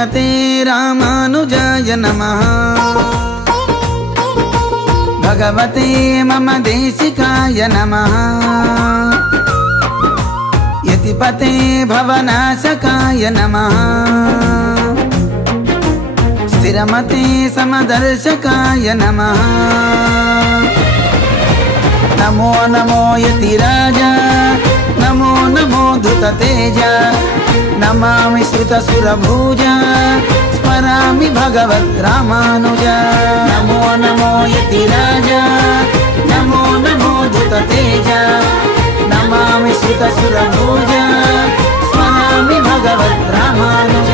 శ్రీమతే రామానుజాయ నమః భగవతే మమ దేశికాయ నమః యతిపతే భవనాశకాయ నమః స్థిరమతే సమదర్శకాయ నమః నమో నమో యతిరాజ నమో నమో ధృతతేజ నమామి శ్రుతసురభుజ స్మరామి భగవద్ రామానుజ నమో నమో యతిరాజ నమో నమో ధృతతేజ నమామి శ్రుతసురభుజ స్మరామి భగవద్ రామానుజ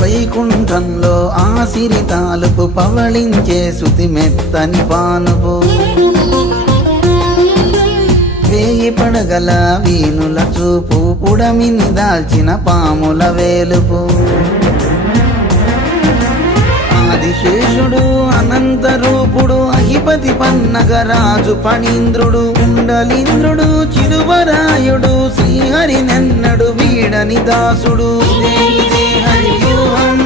వైకుంఠంలో ఆసిరి తాలుపు పవళించే శృతి మెత్తని పానుపు వేయి పడగల వీనుల చూపు పుడమిని దాల్చిన పాముల వేలుపు ఆదిశేషుడు అనంత రూపుడు అహిపతి పన్నగరాజు ఫణీంద్రుడు కుండలీంద్రుడు చిరువరాయుడు శ్రీహరి నెన్నడు వీడని దాసుడు ఇదే హరివ్యూహం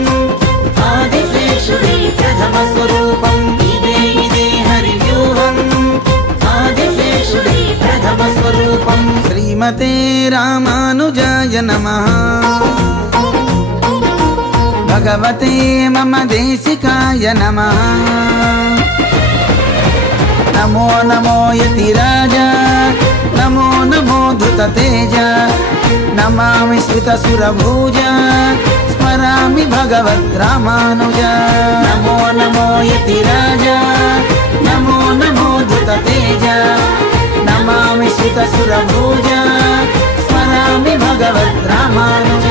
ఆదిశేషుడి ప్రథమ స్వరూపం ఇదే హరివ్యూహం ఆదిశేషుడి ప్రథమ స్వరూపం శ్రీమతే రామానుజాయ నమః భగవతే మమ దేశికాయ నమః నమో నమో యతిరాజ నమో నమో ధృతతేజ నమామి శ్రుతసురభుజ స్మరామి భగవద్ రామానుజ నమో నమో యతిరాజ నమో నమో ధృతతేజ నమామి శ్రుతసురభుజ స్మరామి భగవద్ రామానుజ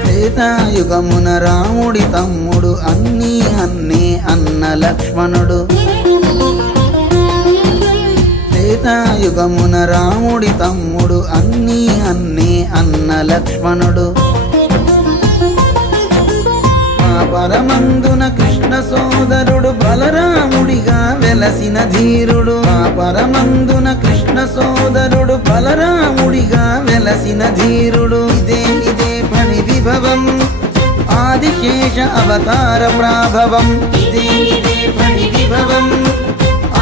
త్రేతాయుగమున రాముడి తమ్ముడు అన్నీ అన్న లక్ష్మణుడు త్రేతాయుగమున రాముడి తమ్ముడు అన్నీ అన్న లక్ష్మణుడు పరమందున కృష్ణ సోదరుడు బలరాముడిగా వెలసిన ధీరుడు పరమందున కృష్ణ సోదరుడు బలరాముడిగా వెలసిన ధీరుడు ఇదే ఫణి విభవం ఆదిశేష అవతార ప్రాభవం ఇదే ఫణి విభవం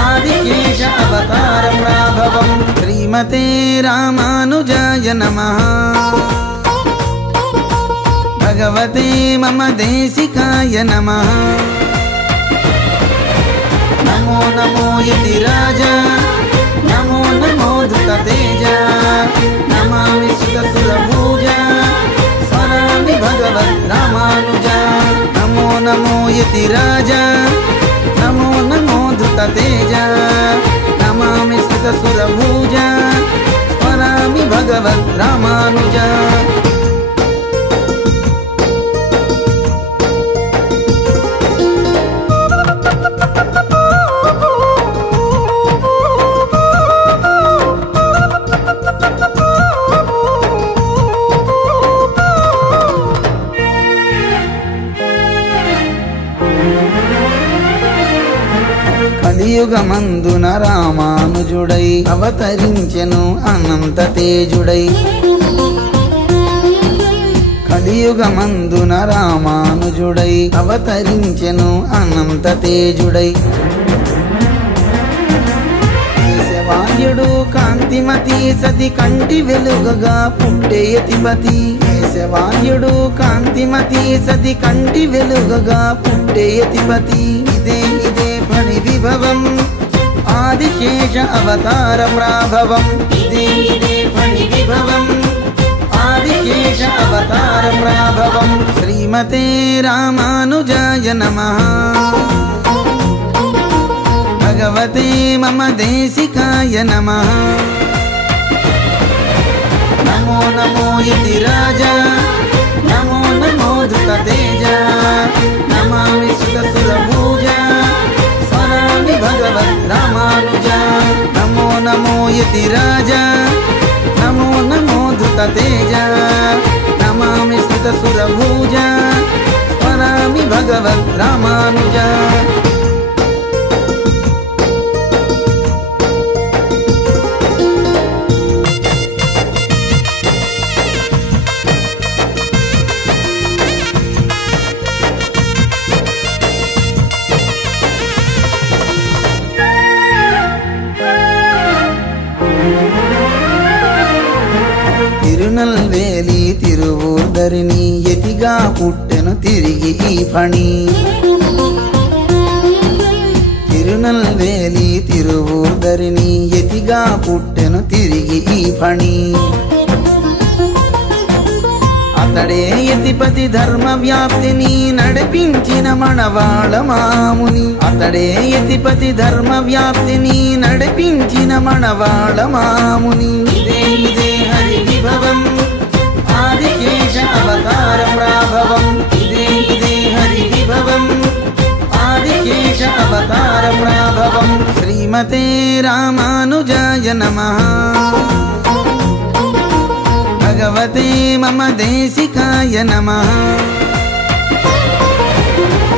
ఆదిశేష అవతార ప్రాభవం శ్రీమతే రామానుజాయ నమః భగవతే మమ దేశికాయ నమః నమో నమో యతిరాజ నమో నమో ధృతతేజ నమామి శ్రుతసురభుజ స్మరామి భగవద్ రామానుజ నమో నమో యతిరాజ నమో నమో ధృతతేజ నమామి శ్రుతసురభుజ స్మరామి భగవద్ రామానుజ కలియుగమందున రామానుజుడై అవతరించెను అనంత తేజుడై కలియుగమందున రామానుజుడై అవతరించెను అనంత తేజుడై కేశవాయుడు కాంతిమతి సతి కంటి వెలుగగా పుట్టే యతిపతి కేశవాయుడు కాంతిమతి సతి కంటి వెలుగగా పుట్టే యతిపతి ఇదే ఫణి విభవం ఆదిశేష అవతార ప్రాభవం ఇదే ఫణి విభవం ఆది आदिकेश अवतारं राघवं श्रीमते रामानुजाय नमः भगवते मम देशिकाय नमः नमो नमो इति राजा नमो नमो धृततेजा नमामि सुरसुरभुजा स्मरामि भगवत् रामानुजा नमो नमो इति राजा नमो नमो धृततेजा नमामि सुरसुरभुजा स्मरामि भगवत् रामानुजा తిరునల్వేలి తిరువూర్ధరిని యతిగా పుట్టెను తిరిగి ఈ ఫణి తిరునల్వేలి తిరువూర్ధరిని యతిగా పుట్టెను తిరిగి ఈ ఫణి అతడే యతిపతి ధర్మ వ్యాప్తిని నడిపించిన మనవాళ మాముని అతడే యతిపతి ధర్మ వ్యాప్తిని నడిపించిన మనవాళ మాముని ఇదే ఇదే హరి విభవం ఆదికేశ అవతారం రాఘవం ఇదే ఇదే హరి విభవం ఆదికేశ అవతారం రాఘవం శ్రీమతే రామానుజాయ నమః भगवते मम देशिकाय नमः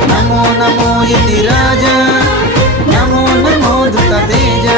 नमो नमो इति राजा नमो नमो धृततेजा